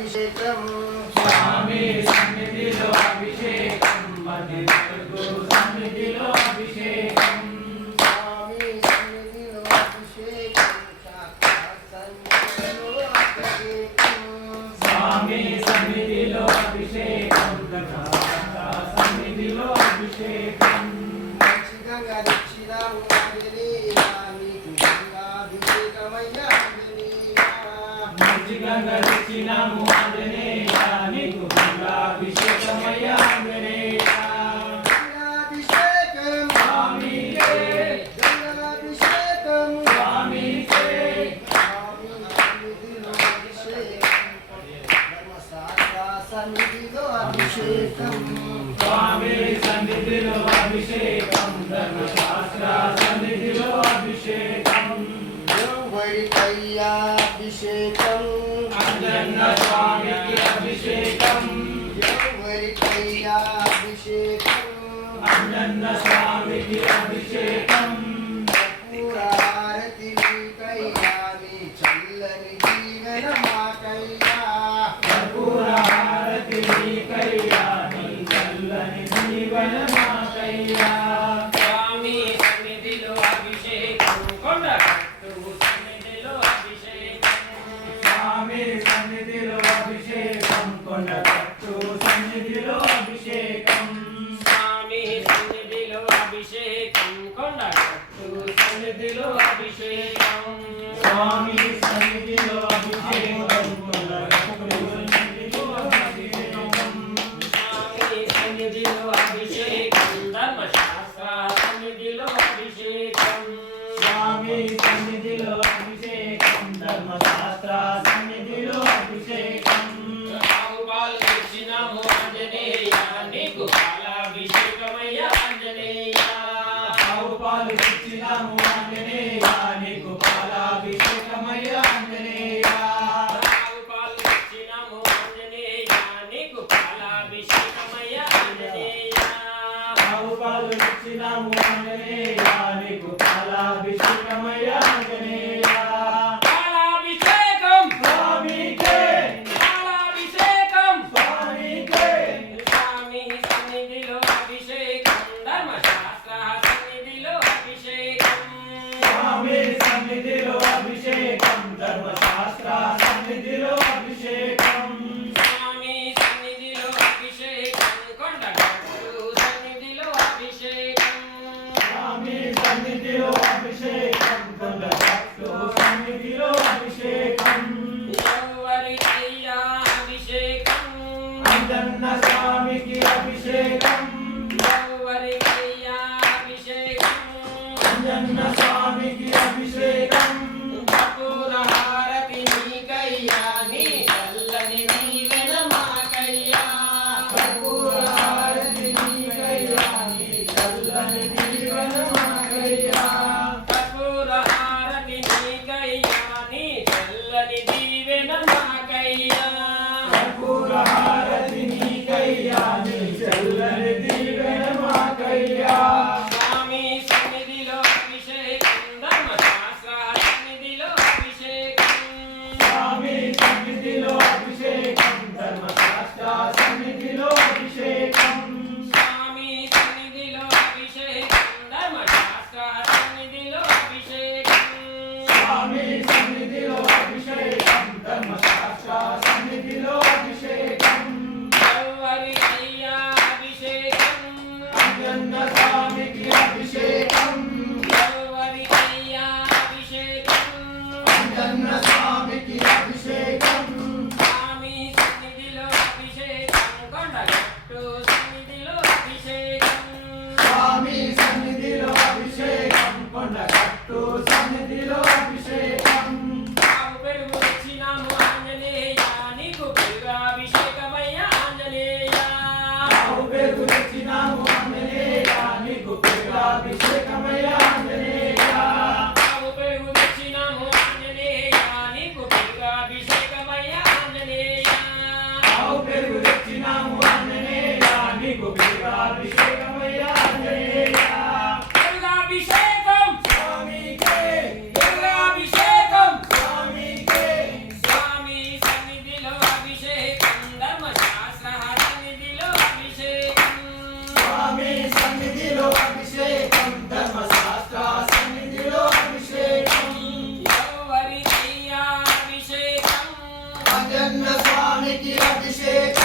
అభిషేకం స్వామి సన్నిధిలో అభిషేకం భక్తులకు సన్నిధిలో అభిషేకం స్వామి సన్నిధిలో అభిషేకం స్వామి సన్నిధిలో అభిషేకం సన్నిధిలో అభిషేకం మంచిగా తెచ్చినాము ఆంజనేయ నీకు గంగాభిషేకమయ్యా మంచిగా తెచ్చినాము ఆంజనేయ నీకు గంగాభిషేకమయ్యా ఆంజనేయ గంగాభిషేకం స్వామికే గంగాభిషేకం స్వామికే సన్నిధిలో అభిషేకం స్వామి సన్నిధిలో అభిషేకం ధర్మశాస్త్ర సన్నిధిలో అభిషేకం ఎవరికయ్యా అభిషేకం అంజన్న స్వామికి అభిషేకం ఎవరికయ్యా అభిషేకం అంజన్న స్వామికి అభిషేకం పూరారతి నీకయ్యా నీ చల్లని జీవన మాకయ్యా కర్పూర హారతి నీకయ్యా నీ చల్లని జీవన మాకయ్యా స్వామి సన్నిధిలో అభిషేకం కొండగట్టు సన్నిధిలో అభిషేకం స్వామి సన్నిధిలో అభిషేకం కొండగట్టు సన్నిధిలో అభిషేకం స్వామి సన్నిధిలో అభిషేకం కొండగట్టు సన్నిధిలో అభిషేకం స్వామి సన్నిధిలో అభిషేకం కొండగట్టు సన్నిధిలో అభిషేకం స్వామి సన్నిధిలో అభిషేకం ధర్మశాస్త్ర సన్నిధిలో అభిషేకం స్వామి సన్నిధిలో అభిషేకం ధర్మశాస్త్ర సన్నిధిలో అభిషేకం ఆవు పాలు తెచ్చినాము ఆంజనేయ నీకు పాలాభిషేకమయ్యా ఆంజనేయ ఆవు పాలు తెచ్చినాము ఆంజనేయ నీకు పాలాభిషేకమయ్యా ఆంజనేయ ఆవు పాలు తెచ్చినాము ఆంజనేయ నీకు పాలాభిషేకమయ్యా ఆంజనేయ ఆవు పాలు తెచ్చినాము ఆంజనేయ నీకు పాలాభిషేకమయ్యా ఆంజనేయ పాలాభిషేకం స్వామికే పాలాభిషేకం స్వామికే స్వామి సన్నిధిలో అభిషేకం ధర్మశాస్త్ర సన్నిధిలో అభిషేకం స్వామి సన్నిధిలో అభిషేకం ధర్మశాస్త్ర సన్నిధిలో అభిషేకం స్వామి సన్నిధిలో అభిషేకం కొండగట్టు సన్నిధిలో అభిషేకం స్వామి సన్నిధిలో అభిషేకం కొండగట్టు సన్నిధిలో అభిషేకం ఎవరికయ్యా అభిషేకం అంజన్న స్వామికి అభిషేకం ఎవరికయ్యా అభిషేకం అంజన్న స్వామికి అభిషేకం కర్పూర హారతి నీకయ్యా నీ చల్లని దీవెన మాకయ్యా కర్పూర హారతి నీకయ్యా నీ చల్లని దీవెన మాకయ్యా కర్పూర హారతి నీకయ్యా నీ చల్లని దీవెన మాకయ్యా కర్పూర హారతి నీకయ్యా నీ చల్లని దీవెన మాకయ్యా స్వామి సన్నిధిలో అభిషేకం ధర్మశాస్త్ర సన్నిధిలో అభిషేకం స్వామి సన్నిధిలో అభిషేకం ధర్మశాస్త్ర సన్నిధిలో అభిషేకం స్వామి సన్నిధిలో అభిషేకం ధర్మశాస్త్ర సన్నిధిలో అభిషేకం స్వామి సన్నిధిలో అభిషేకం ధర్మశాస్త్ర సన్నిధిలో అభిషేకం ఎవరికయ్యా అభిషేకం అంజన్న స్వామికి అభిషేకం ఎవరికయ్యా అభిషేకం అంజన్న స్వామికి అభిషేకం స్వామి సన్నిధిలో అభిషేకం కొండగట్టు సన్నిధిలో అభిషేకం స్వామి సన్నిధిలో అభిషేకం కొండగట్టు సన్నిధిలో అభిషేకం ఆవు పెరుగు తెచ్చినాము ఆంజనేయ రాజన్న స్వామికి అభిషేకం